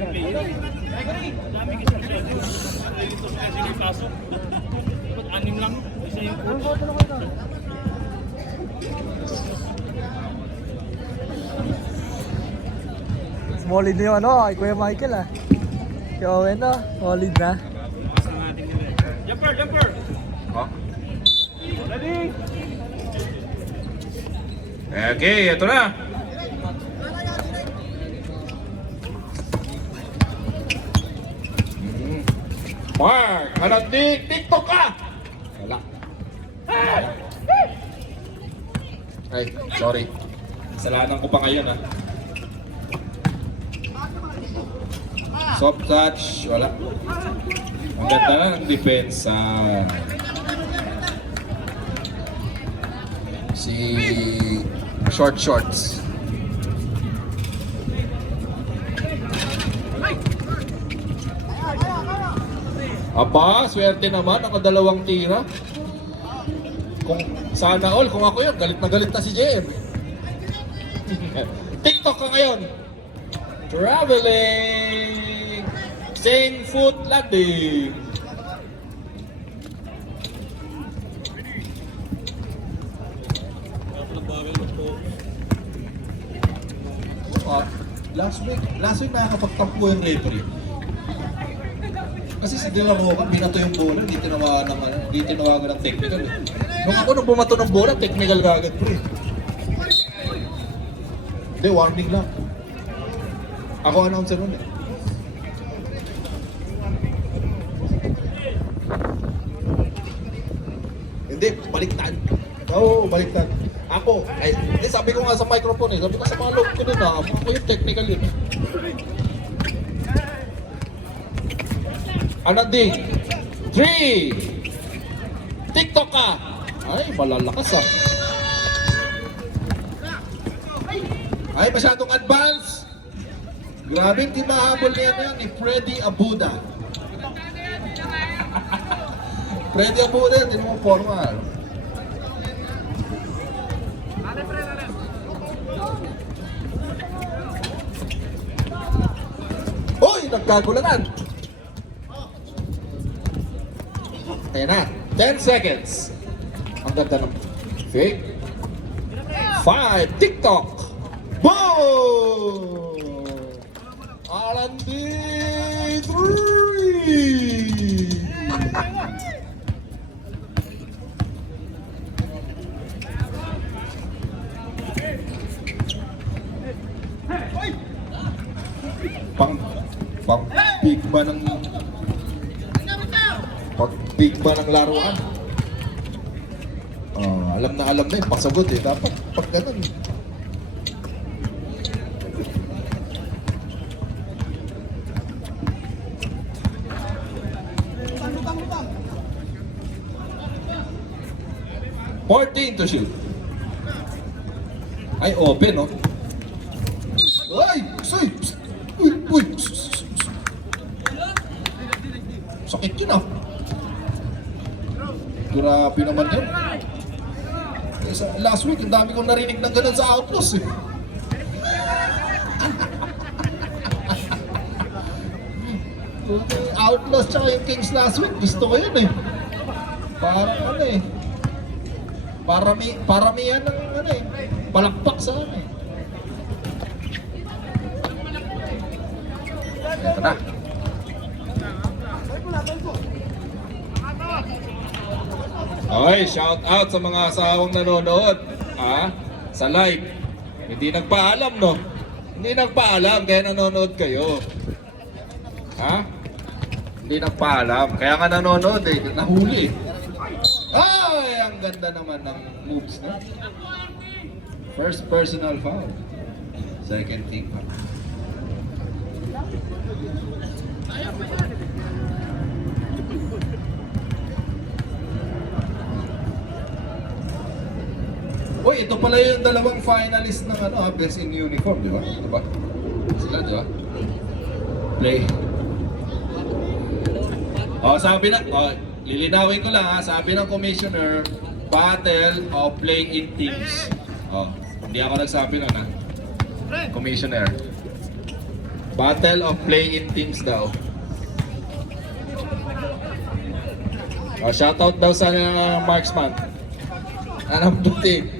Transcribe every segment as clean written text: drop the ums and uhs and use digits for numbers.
Dami kasi siya. Dito sa sinipasok. Dapat anim lang. Isa yung coach. Solid na yung ano, kay Kuya Michael ah. Kaya Owen na, solid na. Jumper, jumper! Oh. Ready? Okay, ito na. Mark, hanap di TikTok ka! Wala. Ay, sorry. Kasalanan ko pa ngayon ah. Soft touch, wala. Ang ganda na ng depensa. Si Short Shorts. Aba, swerte naman, nakadalawang tira. Kung sana all, kung ako yun, galit na si JM. TikTok ka ngayon. Traveling, same foot landing. Last week nakakapagtampo yung referee. Kasi si Dilamoca, binato yung bola, hindi tinawagan ng technical. Nung bumato ng bola, technical kagad pre. Hindi, warning lang. Ako announcer nun eh. Hindi, baliktad. Oo, baliktad. Ako, ay, hindi, sabi ko nga sa microphone eh, sabi ko sa mga loob ko dun ako yung technical yun. Ananding, 3, TikTok ka! Ay, malalakas ah. Ay, masyadong advance. Grabe, hindi mahabol niya yan ni Freddy Abuda. Freddy Abuda, hindi mo formal. Uy, nagkagulanan. Ayan na, 10 seconds. Ang ganda ng fake. 5, TikTok. Boom! R&B 3! Pag-big ba ng laruan? Alam na eh, pasagot eh. Dapat pag ganun. $14 to shoot. Ay, open, no? Ay! Say! Uy! Sakit yun ah. Grabe naman yun. Last week, ang dami kong narinig ng ganun sa Outlaws eh. Outlaws tsaka yung Kings last week, gusto ko yun eh. Parang ano eh. Paramihan ng ano eh. Palakpak sa ano eh. Ito na. Okay, shout out sa mga asawang nanonood sa live. Hindi nagpaalam, no? Hindi nagpaalam kaya nanonood kayo. Hindi nagpaalam kaya nga nanonood eh. Nahuli eh. Ay, ang ganda naman ng moves na. First personal foul. Second team. Uy, ito pala yung dalawang finalist ng best in uniform, di ba? Diba? Sila, di ba? Play. Sabi na, lilinawin ko lang sabi ng commissioner, battle of playing in teams. Hindi ako nagsabi nun Commissioner. Battle of play-in teams daw. Shoutout daw sa marksman. Anong team?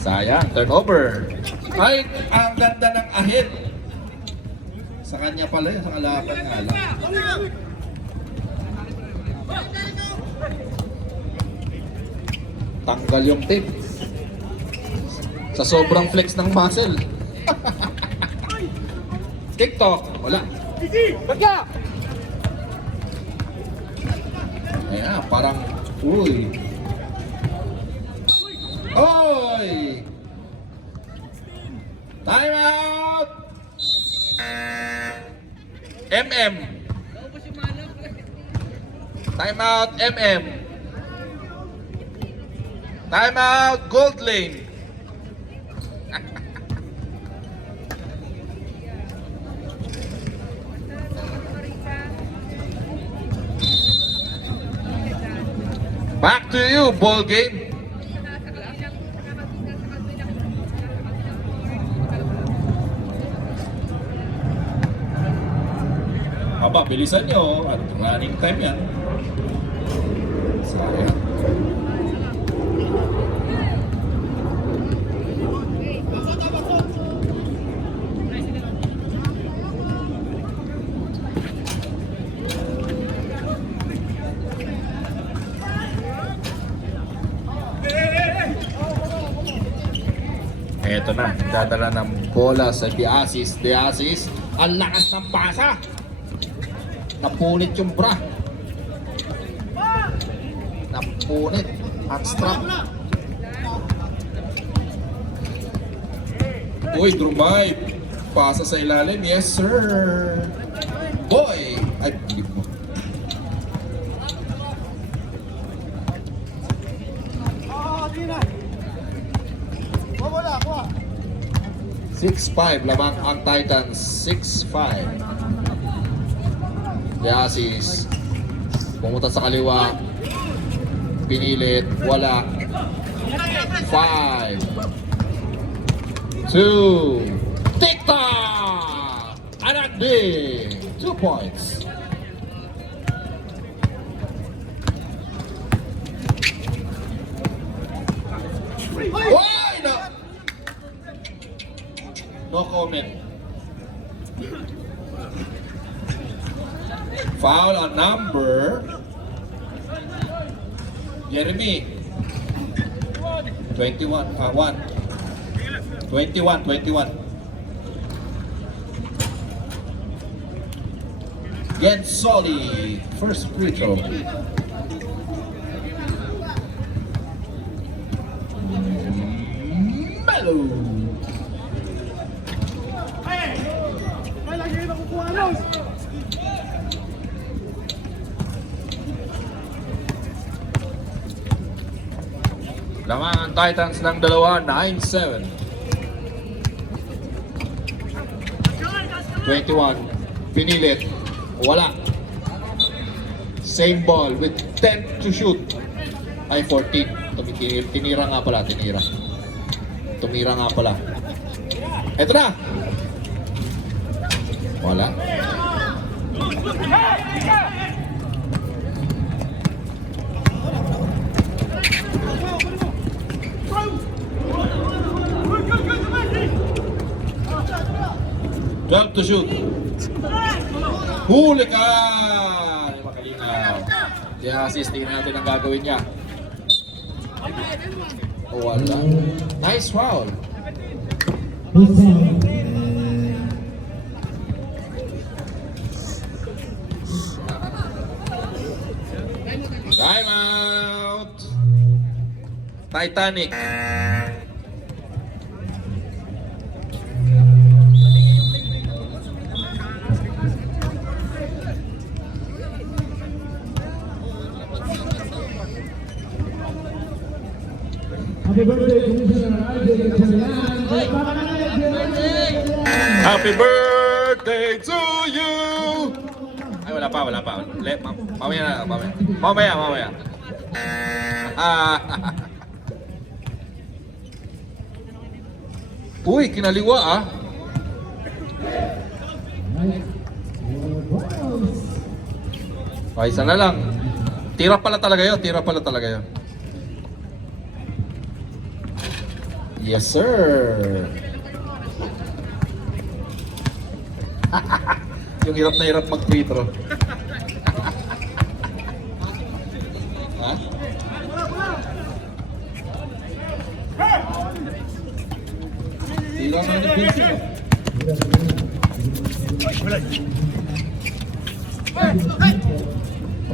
Sayang, turnover. Ay, ang ganda ng ahead. Sa kanya pala yun, sa kalaban nga lang. Tanggal yung tape. Sa sobrang flex ng muscle. TikTok, wala. Ayan, parang, uy. Oy! Time out! MM. Time out, MM. Time out, Gold Lane. Back to you, ball game. Aba, bilisan nyo. At running time yan. Sayang. Eto na, dadala ng bola sa Diasis. Diasis, ang lakas ng pasa. Napunit yung bra. Napunit ang strap. Uy, Drumay. Pasa sa ilalim. Yes, sir. Boy! Ay, bigit mo. Wala. 6-5 lamang ang Titans. 6-5. Diasis pumunta sa kaliwa, pinilit, wala. 5 2 TikTok! Anak din! 2 points. Why no? No comment. Foul on number Jeremy 21 Get Solly first free throw. Melo. May lagi na kukuha nun. Lamang ang Titans ng dalawa, 9-7. 21. Pinilit. Wala. Same ball with 10 to shoot. Ay, 14. Tinira nga pala, tinira. Tumira nga pala. Eto na. Wala. Jump to shoot. Huli ka! Ay, makalinaw. Kaya assist, tingnan natin ang gagawin niya. Wala. Nice foul. Time out. Titanic. Happy birthday, Commissioner Isaac Echelian. Happy birthday to you! Ay, wala pa. Mamaya. Uy, kinaliwa ah. Okay, isa na lang. Tira pala talaga yun. Tira pala talaga yun. Yes, sir. Yung hirap na hirap mag-free throw. Ha? Tira na ni Vincent.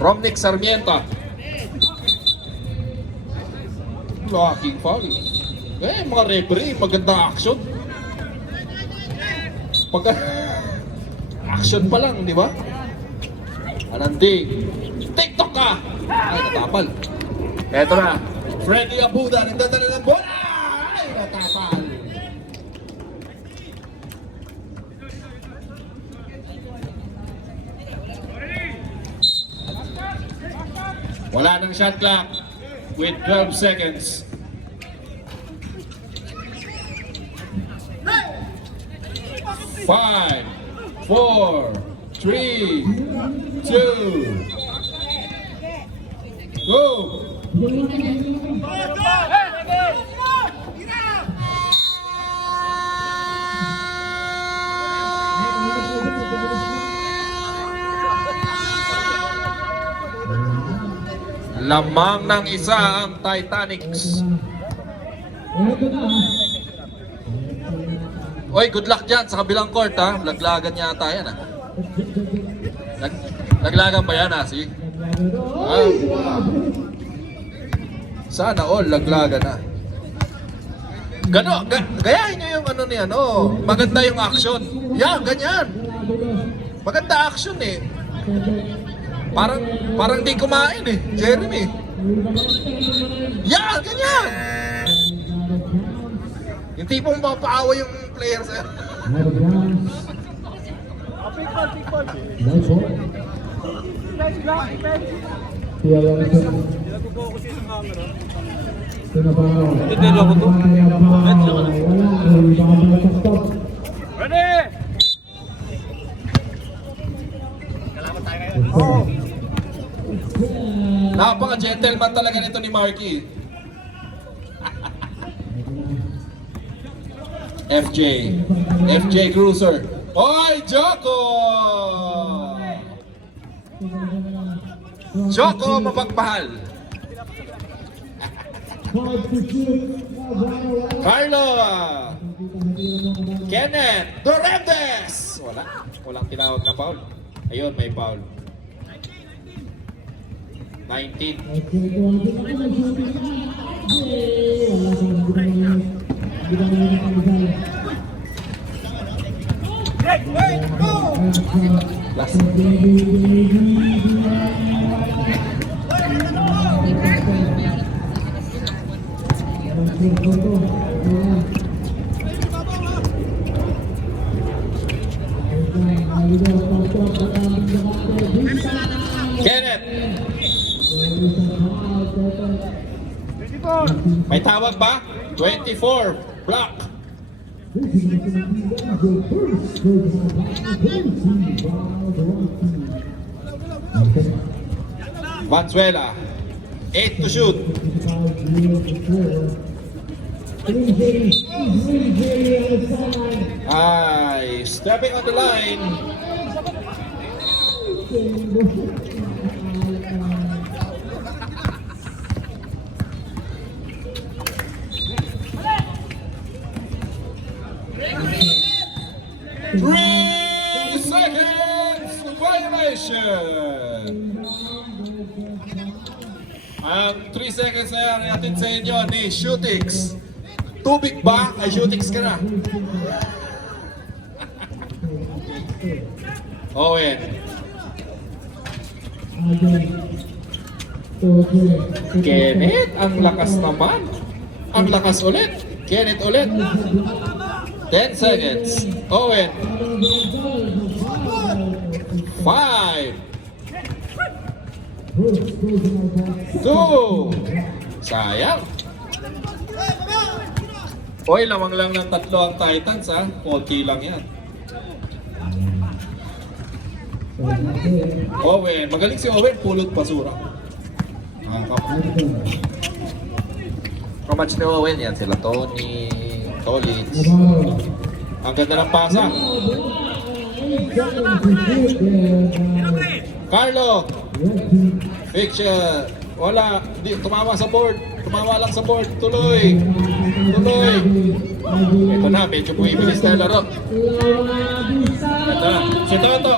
Romnick Sarmiento. Blocking foul. Mga referee, magandang action. Pagka action pa lang, di ba? Ananding. TikTok ka! Ay, natapal. Eto na. Freddy Abuda, nagdadala ng bola! Ay, natapal. Wala nang shot clock with 12 seconds. Five, 4, 3, 2, go! Lamang ng isa ang Titanics. Oy, good luck dyan sa kabilang court ha. Laglagan yata yan ha. Laglagan ba yan ha? Si? Sana all laglagan ha. Gayahin nyo yung ano niyan. Oh, maganda yung action. Yan, ganyan. Maganda action eh. Parang di kumain eh, Jeremy. Yan, ganyan. Yung tipong mapaawa yung player sa'yo. Ready! Napaka-gentleman talaga nito ni Marky. FJ Cruiser. Oy, Joko! Joko, mapagmahal. Carlo! Kenneth Dorantes! Walang tinawag na foul. Ayun, may foul. 19. Last. Kenneth! May tawag ba? 24, block. Valenzuela, 8 to shoot. Ay, stepping on the line. Three seconds violation. Ang 3 seconds na yan natin sa inyo ni Shootix. Tubig ba? Ay, Shootix ka na. Owen. Kenneth, ang lakas naman. Ang lakas ulit. Kenneth ulit. 10 seconds. Owen. 5, 2. Sayang. Oy, lamang lang ng 3 ang Titans ha. 40 lang yan. Owen, magaling si Owen, pulot basura. Kamatch ni Owen, yan sila Tony, Tolitz. Ang ganda ng pasa. Carlo, fiction. Wala, di, tumama sa board. Tumama lang sa board. Tuloy. Tuloy. Ito na, medyo bumibilis na yung laro. Ito na, si Toto.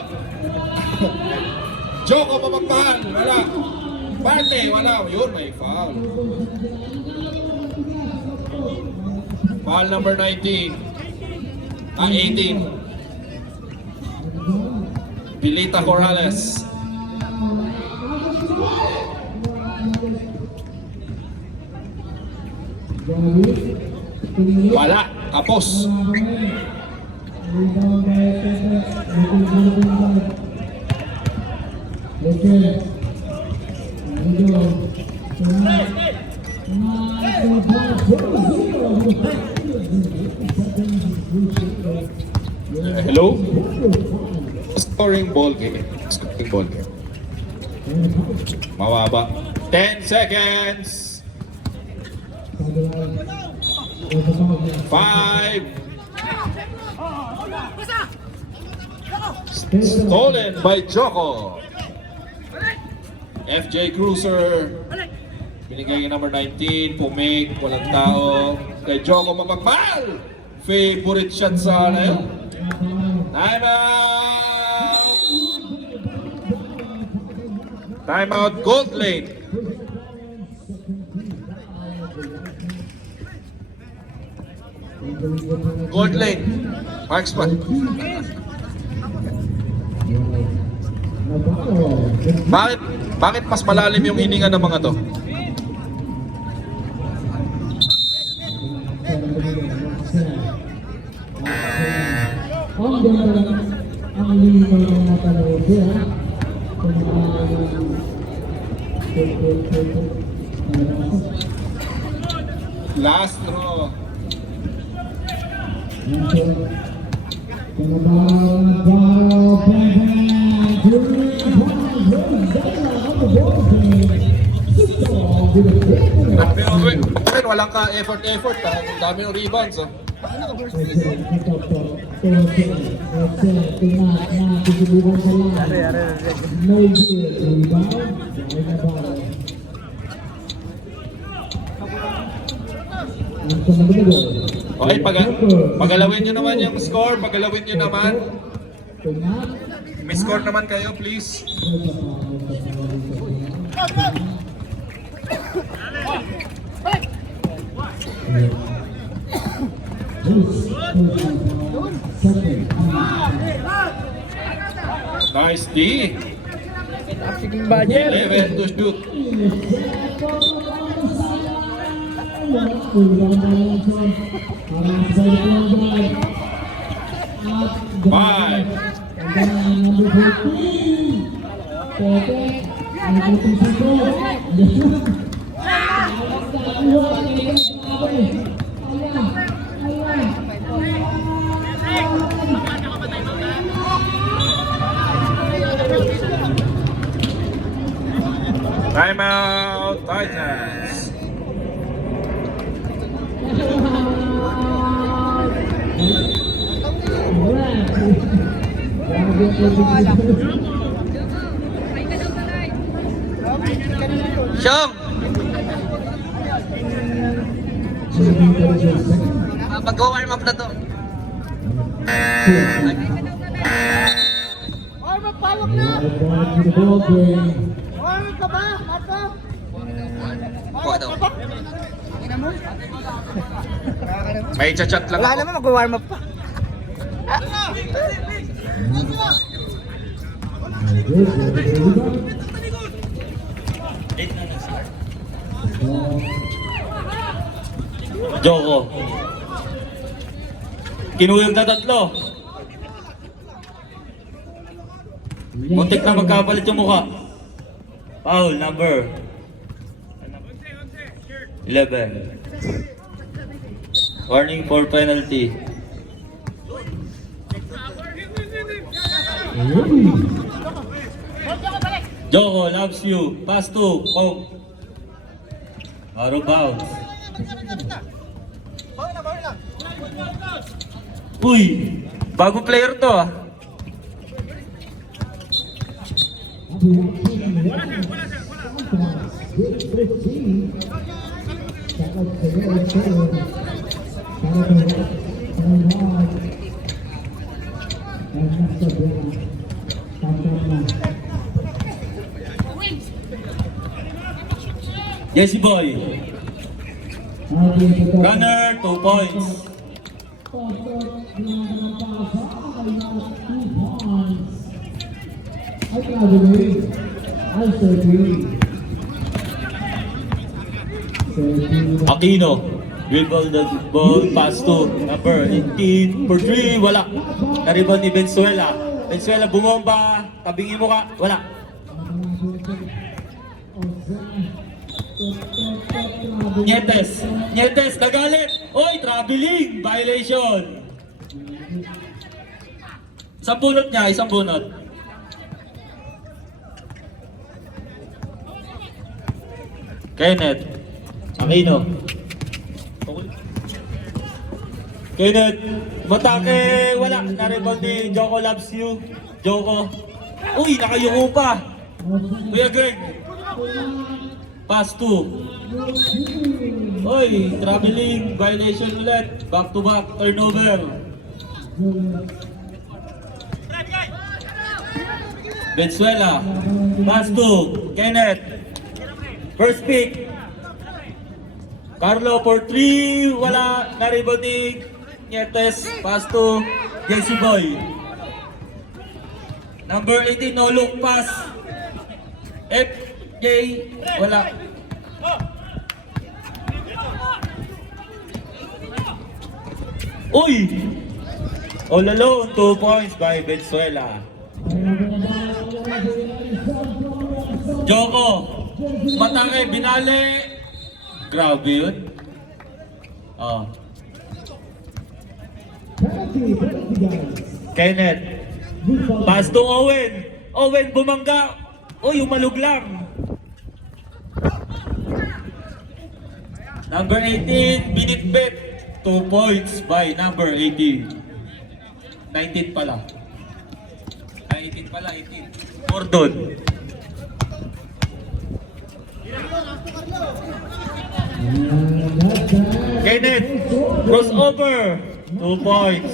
Joko mamagpahan. Wala. Parte, wala. Yun, may foul. Foul number 19. 18. Pilita Corrales. Wala. Tapos. Hello? Scoring ball game. Scoring ball game. Mawaba. 10 seconds. 5. Stolen by Joko. FJ Cruiser. Binigay yung number 19. Pumig. Walang tao. Kay Joko mamagmahal. Favorite shot sa ano yun. Time out! Time out, Gold Lane. Gold Lane. Marksman. Bakit mas malalim yung hininga ng mga to? Ang lima ng matanood yan. Last throw. Pero walang ka effort. Ang dami ng rebounds. Oh. Okay, pagalawin nyo naman yung score. Pagalawin nyo naman. May score naman kayo, please. Nice D. 11 to shoot. 5. Time out, Titans. Syong! Mag-warm up na to. Warm up, pawak na! Warm up ka ba, Marco? Kuha daw. May chat lang Wala ako. naman, mag-warm up pa. Joko. Kinuyog na tatlo. Muntik na magkapalit yung mukha. Foul number 11. Warning for penalty. Joko loves you. Pass to Kong. Out of bounds. Uy, bagong player to ah. Jesse Boy. Runner, 2 points. Aquino. Dribble the ball, pass to number 18 for 3, wala. Naribon ni Venezuela. Venezuela bumomba, tabingin mo ka, wala. Nietes, nagalit. Oy, traveling, violation. Isang bunot niya, isang bunot. Kenneth, Aquino. Kenneth, matake, wala. Naribon ni Joko loves you. Joko. Uy, nakayuko pa. Kuya Greg. Pass to. Oy, traveling, violation ulit. Back to back, turnover. Venezuela. Pass to Kenneth. First pick. Carlo for 3, wala. Naribon ni Nietes, pass to Jesse Boy. Number 18, no look pass. FJ, wala. Uy! All alone, 2 points by Venezuela. Joko, matake, binali. Grabe yun. Oh. Kenneth. Pass to Owen. Owen, bumangga. Uy, umalog lang. Number 18, binitbit. 2 points by number 18. 19 pala. 18 pala, 18. Gordon. Kenneth, crossover. 2 points.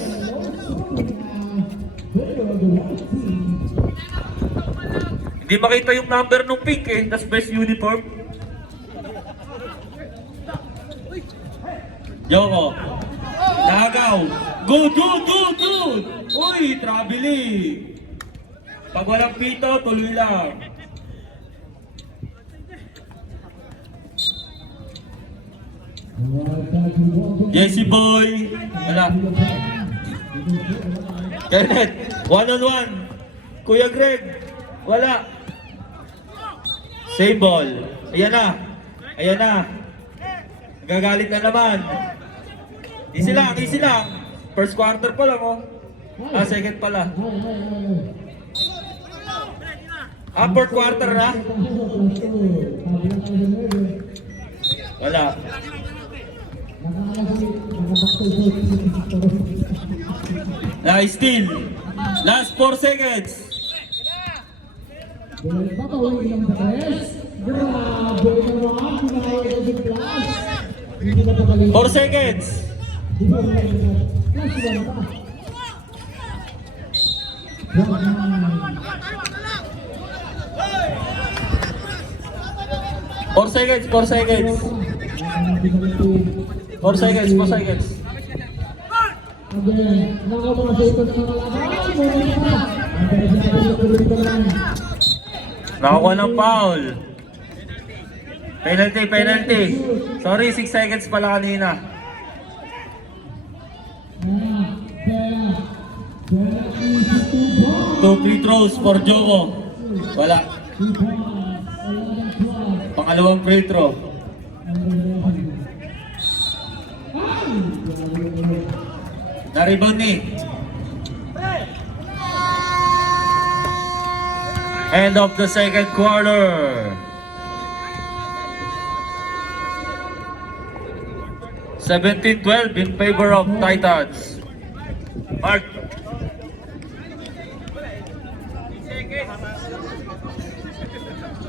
Hindi makita yung number nung pink eh. That's best uniform. Joko. Nagaw. Go, do. Uy, traveling. Pag walang pito, tuloy lang. Jesse Boy. Wala. Kenneth. 1-on-1. Kuya Greg. Wala. Same ball. Ayan na. Gagalit na naman. Easy lang. First quarter pa lang oh. Second pala. Fourth quarter na. Wala. Nice steal. Last 4 seconds. 4 seconds. 4 seconds. 4 seconds. Nakakuha ng foul. Penalty. Sorry, 6 seconds pala kanina. Two free throws for Joko. Wala. Pangalawang free throw. Na-rebound ni. End of the second quarter. 17-12 in favor of Titans. Mark.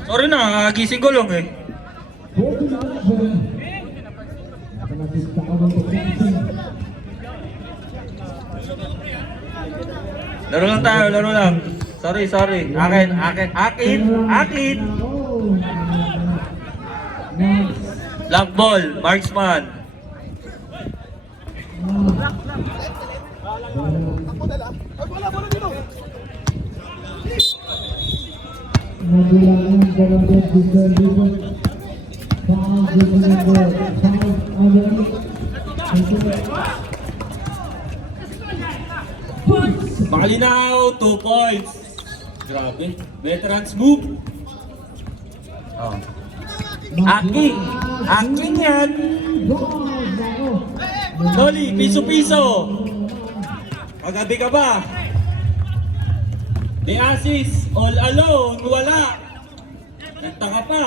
Sorry na, gising ko lang eh. Laro lang tayo, laro lang. Sorry. Akin. Black ball, marksman. Malinaw, 2 points. Grabe, veterans move. Oh. Aking yan. Noli, piso-piso. Magabi ka ba? The assist, all alone, wala. Nagtaka pa.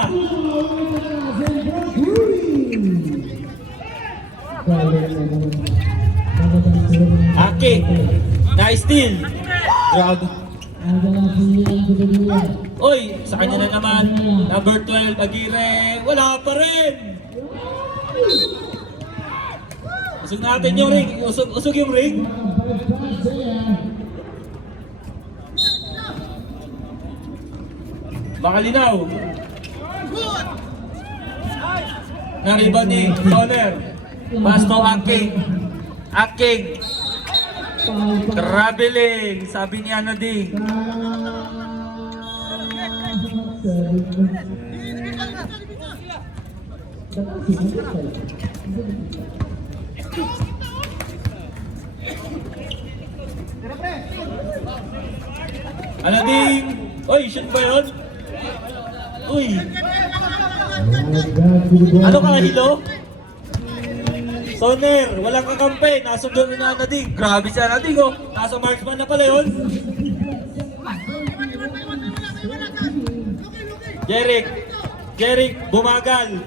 Aki, na-steal. Grabe. Oy, sa kanya na naman. Number 12, Aguirre. Wala pa rin. Usog natin yung ring. Usog yung ring. Makalinaw. Nariba ni Toner. Pasto Aking. Traveling, sabi ni Anading. Anading! Uy, shoot ba yun? Uy! Ano ka, Hilo? Soner, walang kakampi. Nasundo na Anading. Grabe si Anading, oh. Nasa marksman na pala yun. Jeric, bumagal.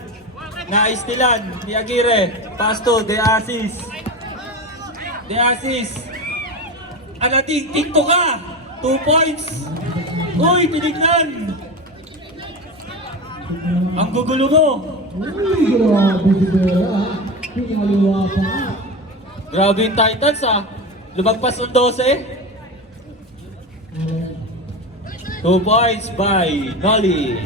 Naistilan ni Aguirre. Pasto, de assist. Anading, tikto ka. 2 points. Uy, tinignan. Ang gugulo mo. Grabe yung Titans ah. Lumagpas ng 12. 2 points by Noli.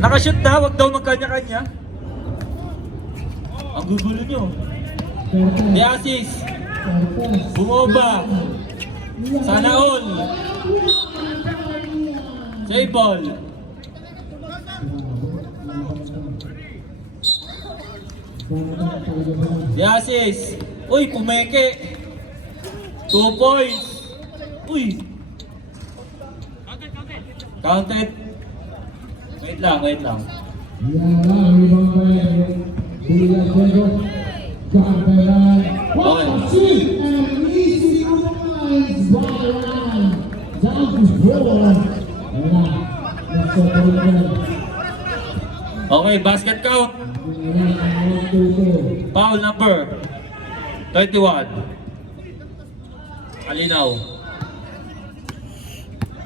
Nakashoot na, wag daw magkanya-kanya. Ang gugulo nyo. The assist. Bumoba. Sana all. Save ball. The assist. Uy, pumeke. 2 points. Uy. Counted. Wait lang. Okay, basket count. Foul number 21. Kalinaw.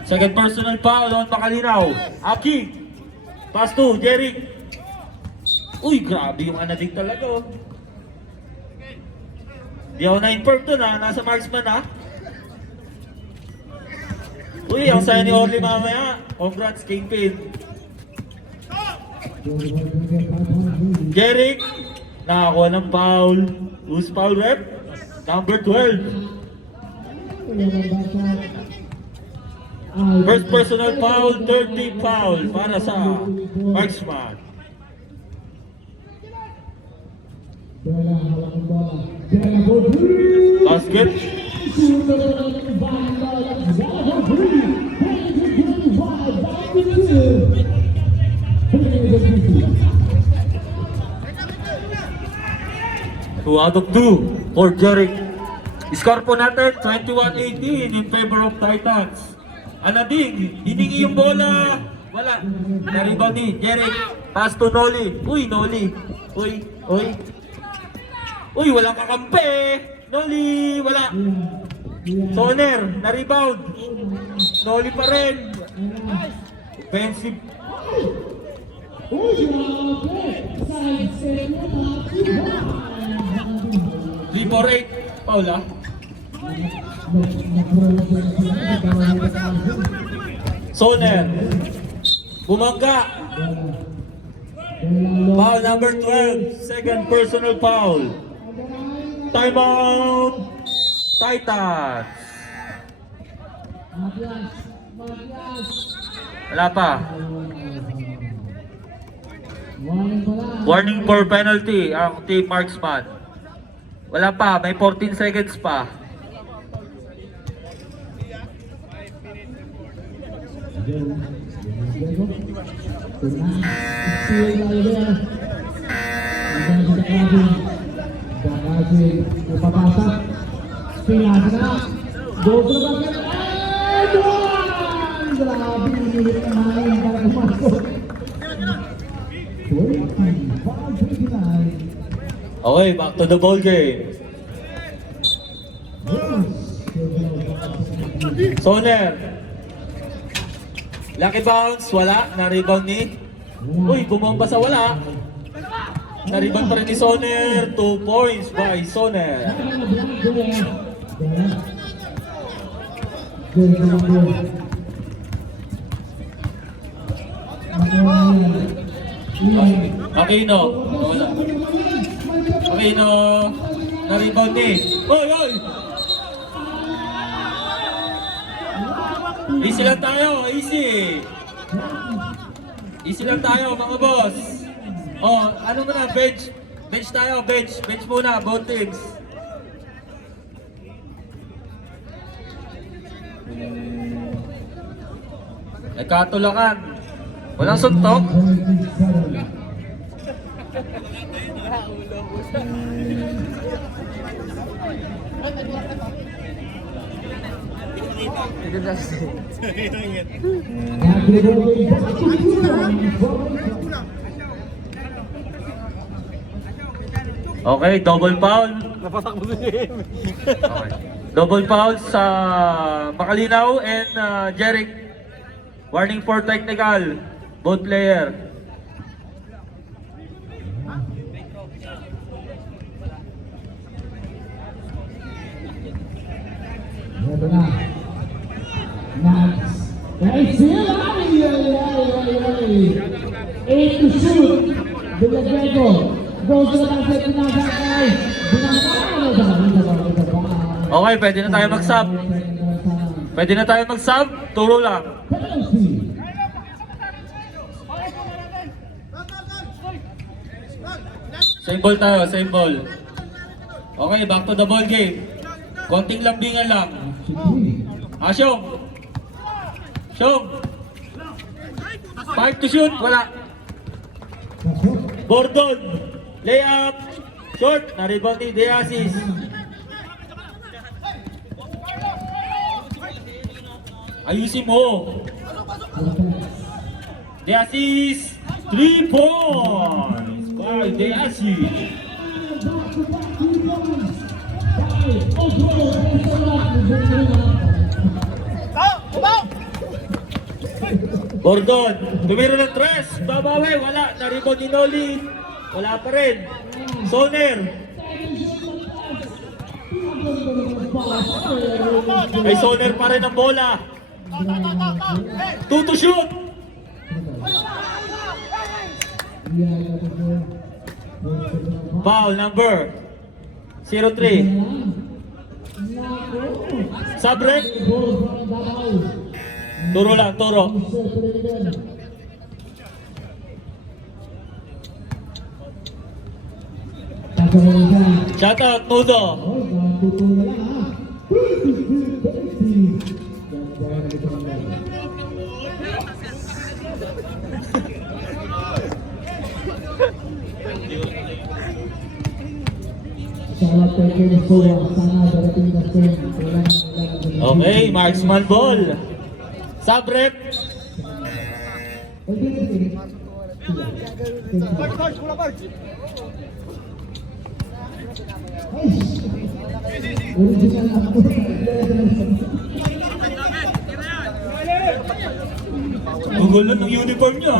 Second personal foul on Makalinaw. Aki. Pass to Jeric. Uy, grabe yung Anading talaga, oh. Di ako na-inform dun, ha. Nasa marksman, ha. Uy, ang saya ni Orly mamaya. Congrats, Kingpin. Jeric. Nakakuha ng foul. Who's foul rep? Number 12. First personal foul, 30 foul para sa marksman. Basket. 2 out of 2 for Jeric. Score po natin, 21-18 in favor of Titans. Anading, hiningi yung bola. Wala. Na-rebound ni Jeric. Pass to Noli. Uy, Noli. Uy. Uy, walang kakampi. Noli, wala. Soner, na-rebound. Noli pa rin. Offensive. 3-4-8. Paula. Soner. Bumangga. Foul number 12. Second personal foul. Timeout. Titans. Wala pa. Warning for penalty ang team marksman. Wala pa, may 14 seconds pa. Okay, back to the ball game. Soner. Lucky bounce, wala. Na-rebound ni. Uy, bumamba sa wala. Na-rebound pa rin ni Soner. 2 points by Soner. Aquino. Wala. Aquino. Na-rebound ni. Oy! Easy lang tayo, easy. Easy lang tayo mga boss. Oh, ano muna, bench. Bench tayo, bench. Bench muna, both teams. Nagkatulakan. Walang suntok. Okay, double foul. Okay. Double foul sa Makalinaw and Jeric. Warning for technical. Both player. Eight to shoot. Villagrego goes to the basket. Okay, pwede na tayo mag-sub. Pwede na tayo mag-sub. Turo lang. Same ball tayo, same ball. Okay, back to the ball game. Konting lambingan lang. Asyong! Syong! 5 to shoot, wala. Bordon! Layup! Short! Na-rebound ni Deasis. Ayusin mo! Deasis! 3 points! By Deasis! Bordon, tumiro ng 3, babawi, wala, na-rebound ni Noli, wala pa rin. Soner. Ay Soner pa rin ang bola. 2 to shoot. Foul number 03. Sabrek. Turo lang, turo. Shout out, Nudo. Sa Tekken Soa, sana darating na Ten. Okay, marksman ball. Subrep. Original ako. Gugulo ng uniform niya.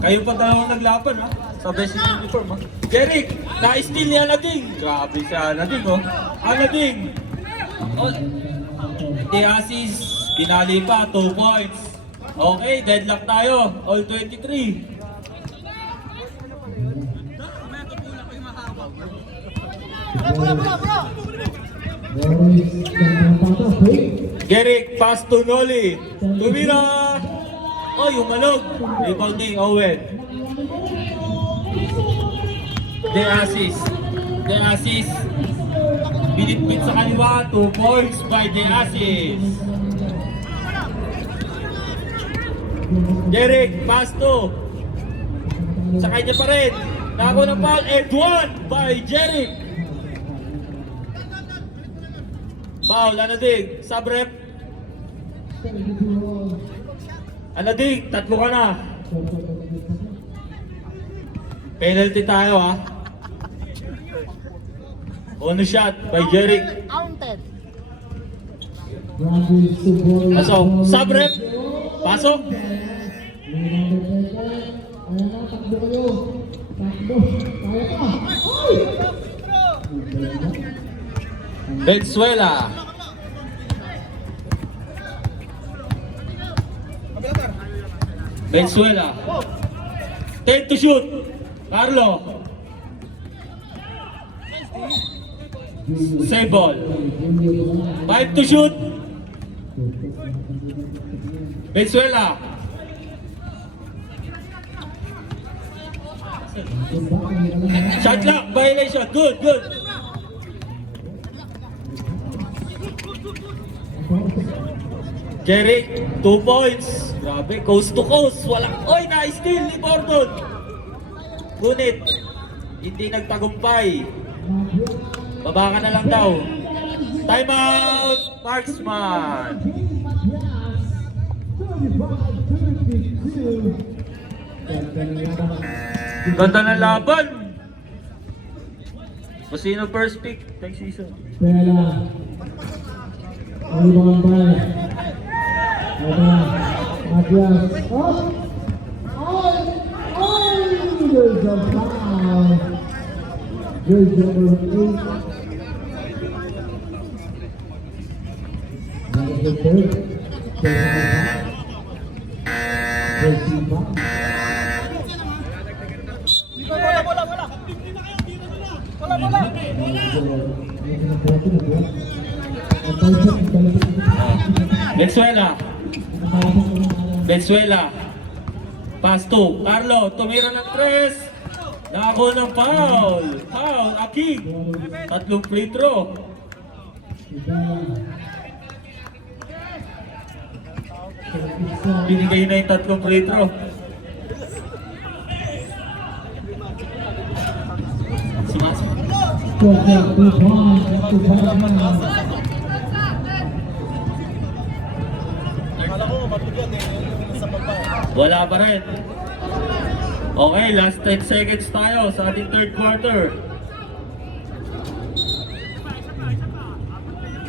Kayo pa daw naglaban ha. Sa best uniform ha. Jeric, na-steal ni Anading. Grabe si Anading oh. Anading. Oh. The assist. Pinali pa, 2 points. Okay, deadlock tayo. All 23. Jeric, pass to Noli. Tumira. Oh, yung malog. Rebounding, Owen. The assist. The assist. Binitbit sa kaliwa. 2 points by the assist. Jeric, pass to. Sa kanya pa rin. Nako ng foul and 1 by Jeric. Foul, Anading. Subrep. Anading, 3 ka na. Penalty tayo ha. Ono shot by Jeric. Counted. Pasok. Subrep. Pasok. Venezuela. Venezuela. 10 to shoot. Carlo. Save ball. 5 to shoot. Venezuela. Shot clock violation. Good, good. Jeric, 2 points. Grabe, coast to coast. Walang, oy, na-steal ni Gordon. Ngunit, hindi nagtagumpay. Baba ka na lang daw. Time out, marksman. Ganda ng laban. Masino first pick? Thanks, season. Pela. Ano ba ang bal? Aba. Matias. Oh! Ay! Ay! There's a foul. There's number 8. Number 3. Venezuela. Venezuela. Pass to Carlo. Tumira ng 3. Nako ng foul. Foul. Aking. 3 free throw. Binigay na yung 3 free throw. Wala pa rin. Okay, last 10 seconds tayo sa ating third quarter.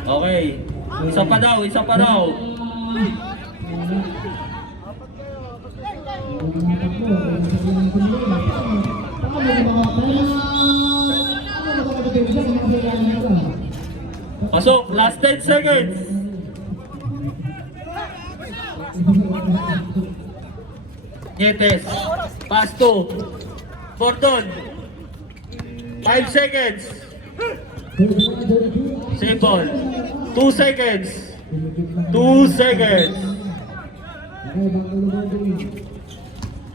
Okay. Isa pa daw, isa pa daw. Pasok, last 10 seconds. Nietes, pass to Gordon. 5 seconds. Save ball. 2 seconds. 2 seconds.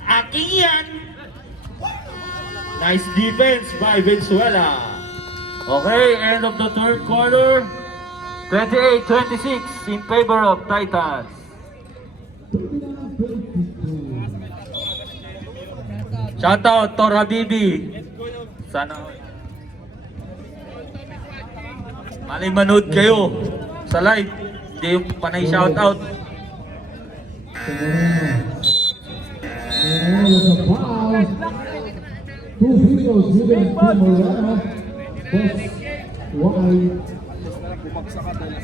Aking yan. Nice defense by Venezuela. Okay, end of the third quarter. 28-26 in favor of Titans. Shout out to Habibi. Sana. Malay manood kayo sa live. Hindi yung panay shoutout.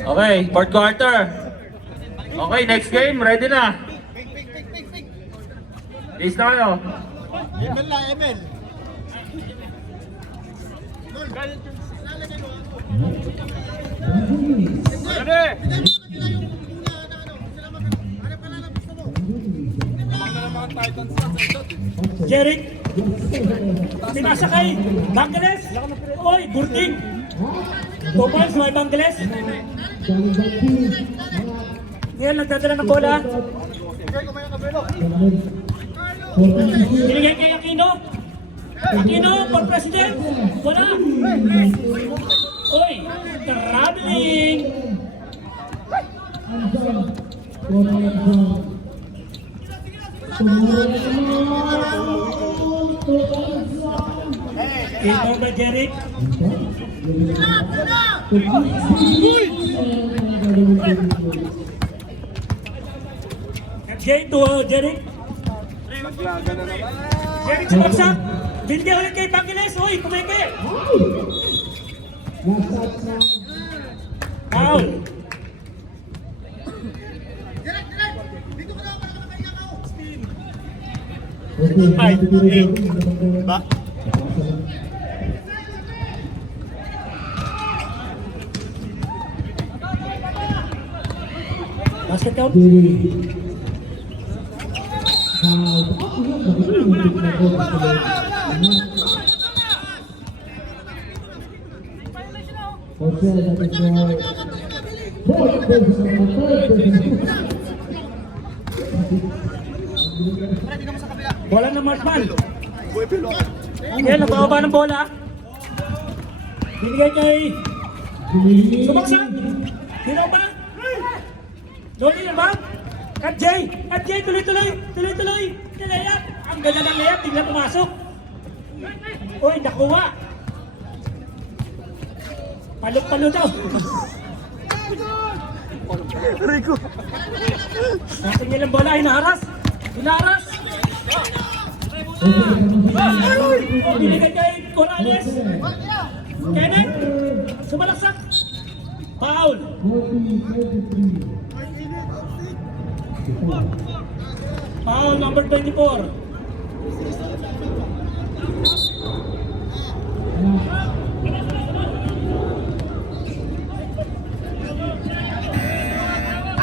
Okay, fourth quarter. Okay, next game, ready na. Please na kayo. Emel na, Emel. Jeric, sinasakay, Bangladesh, oy, Gurding, 2 points, may Bangladesh. Ngayon, nagdadala ng bola. Binigay kay Aquino. Aquino, for president, wala. Oy, traveling. Ikaw ba, Jeric? Jay to Jeric. Jeric sumagsak. Binigay ulit kay Pangiles. Uy, kumeke. Foul. Ay, diba? Basket count. Bola ng Marshman. Yan, nagpapaba ng bola. Binigay kay Sumaksak. Hinaw ba? Doli na ba? At Jay, tuloy-tuloy. Layup. Ang ganda ng layup, tingnan pumasok. Uy, nakuha. Palo daw. Rico. Nasa nilang bola, hinaharas. Binigay kay Corrales. Kenneth, sumalaksak. Foul. Foul number 24.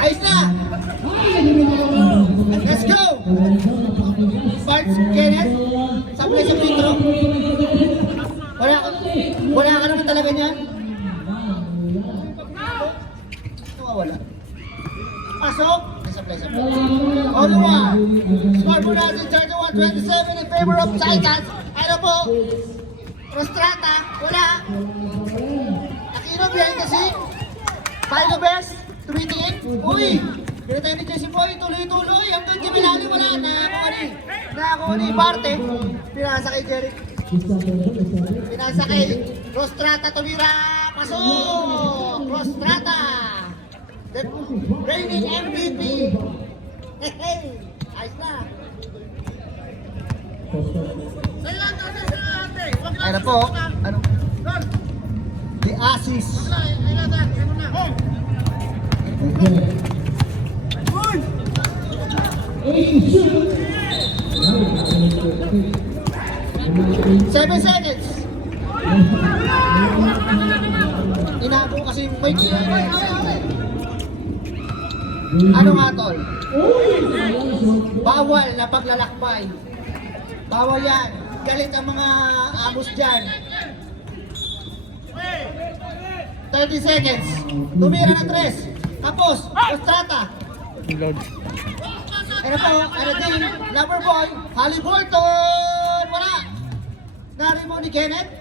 Ayos na! Let's go! Sparks, Kenneth, supply sa free throw. Wala ka naman talaga niyan. Ito ka wala. Pasok! Supply. Oluwa! Score po natin 31-27 in favor of Titans. Ano po? Rostrata, wala. Aquino behind the scene. Paolo Best, tumitingin. Uy! Kaya tayo ni Jesse Boy, tuloy-tuloy. Hanggang Jimenali wala. Nakakuha ni Barte. Pinasa kay Jeric. Pinasa kay Rostrata, tumira. Pasok! Rostrata! The reigning MVP. Hey! Ayos na. Ano po? Ano? The Asis. Seven seconds. Inabo kasi yung mic. Ano nga tol? Bawal na paglalakbay. Bawal yan. Galit ang mga amos dyan. 30 seconds. Tumira ng 3. Tapos, Ostrata. Ano po? Ano din? Loverboy. Halliburton. Wala. Nari mo ni Kenneth.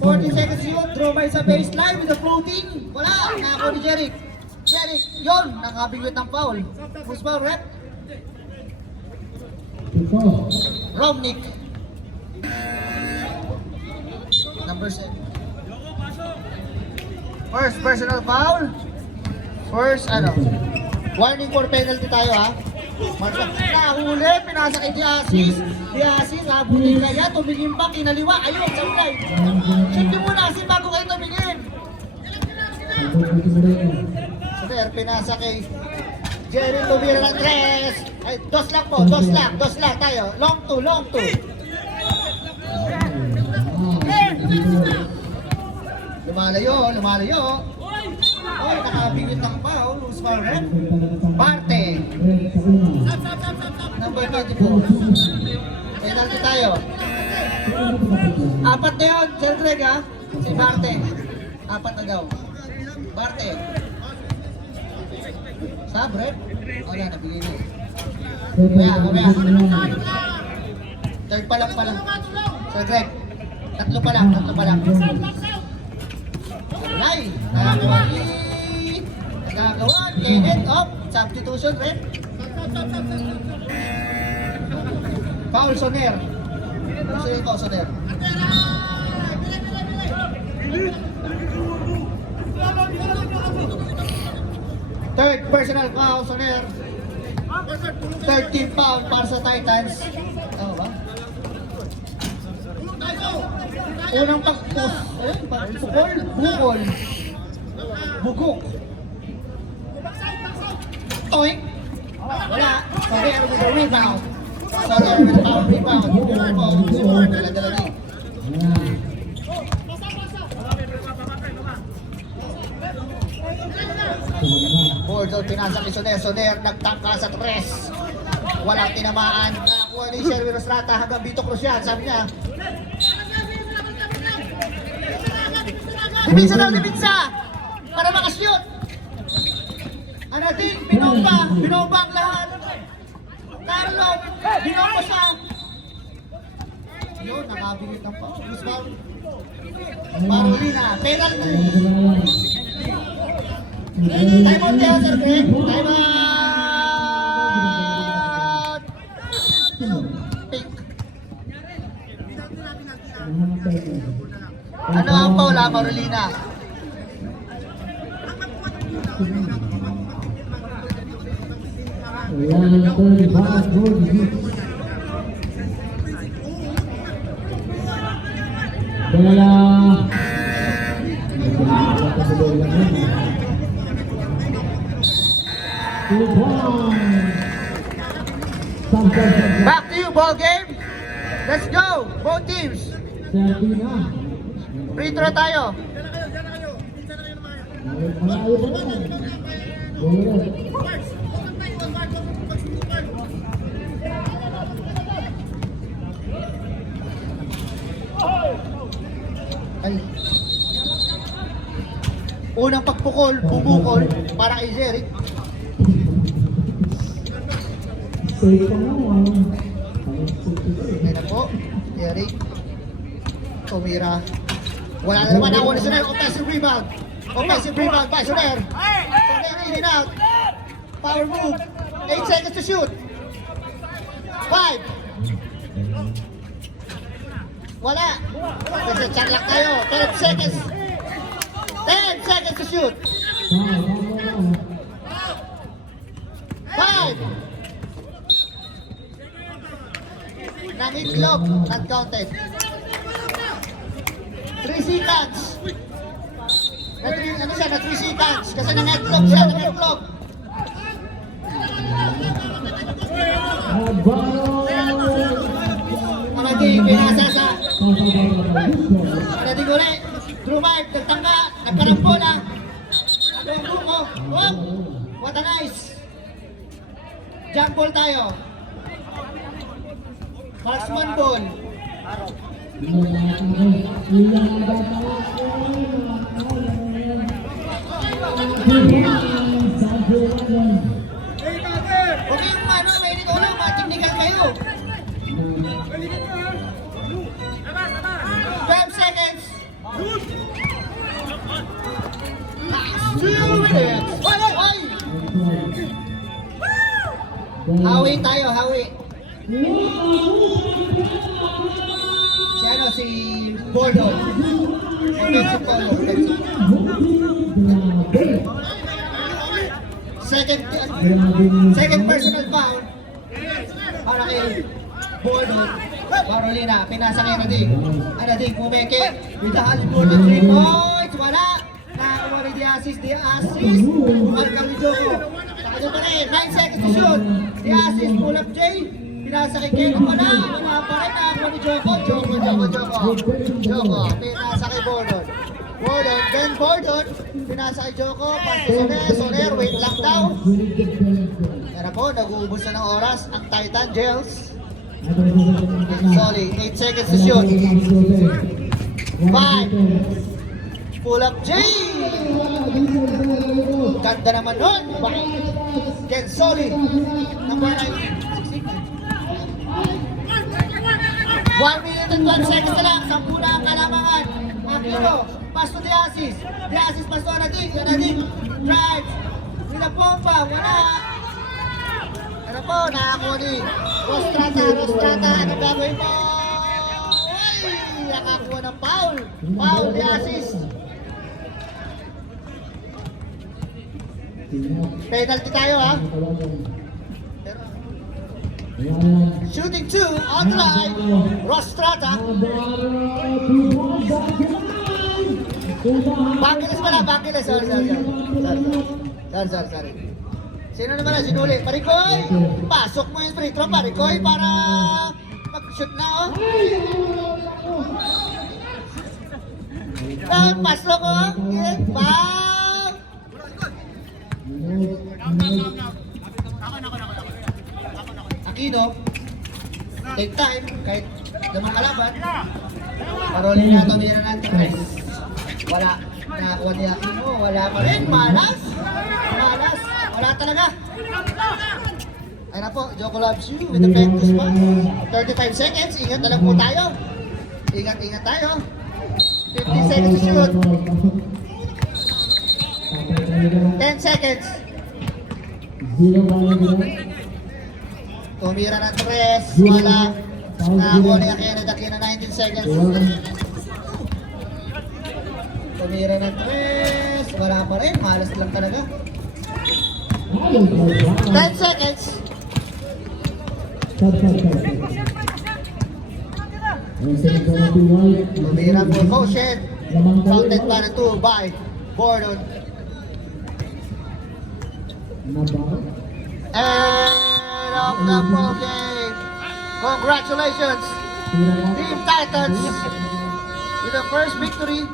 40 seconds yun. Draw by sa baseline with the floating. Wala. Nako ni Jeric. Jeric, yun. Nakabigwit ng foul. Who's foul, rep? Romnick. Number 7. First personal foul. First, warning for penalty tayo ha. Marshall, nahuli, pinasa kay Diasis. Diasis, habutin kaya, tumingin pa, kinaliwa. Ayun, sablay. Shoot nyo muna kasi bago kayo tumingin. Super, pinasa kay Jerry tumira ng tres. Ay, dos lang po, dos lang tayo. Long two. Lumalayo. Oy, nakabingit ng foul, loose foul red. Parte. Number 24. Penalty tayo. Apat na yun, Sir Greg ha. Si Parte. Apat na daw. Parte. Sab, red? Wala, nabigay na. Mamaya. Third pa lang. Sir Greg. Tatlo pa lang. Alay, nagagawa, Kenneth, substitution, red. Foul, Soner. Soner. Third personal foul, Soner. 13 foul para sa Titans. Tama ba? Unang pag-post. Bugok. Oink. Wala. Soner with the rebound. Dala-dala na. Bordo, pinasa kay Soner. Nagtangka sa tres. Walang tinamaan. Nakakuha ni Sherwin Rostrata hanggang Vito Cruz yan. Sabi niya, Depensa! Para makashoot! Ano din, binomba ang lahat! Carlo, binomba siya! Yun, nakabigit ng pa. Marolina, penalty! Time out kaya, Sir Greg! Time out! Pink. Ano ang Paula, Marolina? Back to you, ball game. Let's go, both teams. Free throw tayo. Ay. Unang pagpukol, bumukol para kay Jeric. Ayan na po, Jeric. Tumira. Wala na naman ako ni Soner. Offensive rebound by Soner. Soner in and out. Power move. 8 seconds to shoot. 5. Wala. Kasi chan lang tayo. 12 seconds. 10 seconds to shoot. 5. Nangitlog. Not counted. 3 seconds. Na 3 seconds. Kasi nangitlog siya. Managing pinasa sa Managing ulit. Drew Mark, nagtangka, nagkarambola. Ano yung buko? Oh, what a nice. Jump ball tayo. Marksman ball. Huwag kayong mainit ulo, matiknikan kayo. 12 seconds. Last 2 minutes. Ay! Hawi tayo, hawi. Si Bordo. Offensive follow. Second personal foul para kay Bordon. Carolina, pinasa kay Nadig. Nadig pumeke with the Haliburton 3 points. Wala. Nakakuha ni Diasis. Markang ni Joko. Nakadyo pa rin. 9 seconds to shoot. Diasis, pull up J. Pinasa kay Keno. Wala. Wala pa rin. Nakakuha ni Joko. Joko. Pinasa kay Bordon. Ben Bordon. Pinasa kay Joko. Soler. Wait lang daw. Pero po, nag-uubos na ng oras ang Titan Gels. Sorry, 8 seconds to shoot. 5. Pull up J. Ganda naman nun. Ken Soli. Number 9. 1 minute and 1 seconds na lang. 10 na ang kalamangan. Aquino. Pass to Diasis. Diasis pass to Anadig. Anadig. Drives. Pinapompa. Wala. Ano po, nakakuha ni Rostrata, ano gagawin mo? Uy, nakakuha ng foul. Foul, the assist. Penalty tayo ha. Shooting 2, on the line, Rostrata. Bangkiles pala, Bangkiles. Sorry. Sino naman na sinuli? Parikoy! Pasok mo yung free throw, Parikoy, para mag-shoot na, oh. Pasok, oh. Bang! Aquino, take time, kahit naman kalaban. Parolin na ito, mayroon ng tres. Wala. Nakakuha ni Aquino, wala pa rin. Malas. Wala talaga. Ay na po, Joko loves you with the Pentus pa. 35 seconds, ingat na lang po tayo. Ingat tayo. 50 seconds to shoot. 10 seconds. Tumira ng tres, wala. Nakakuha ni Aquino 19 seconds. Tumira ng tres, wala pa rin, malas lang talaga. 10 seconds. Tumira po Koshen. Fountain pa ng 2 by Bordon. End of the ball game. Congratulations, Team Titans, with the first victory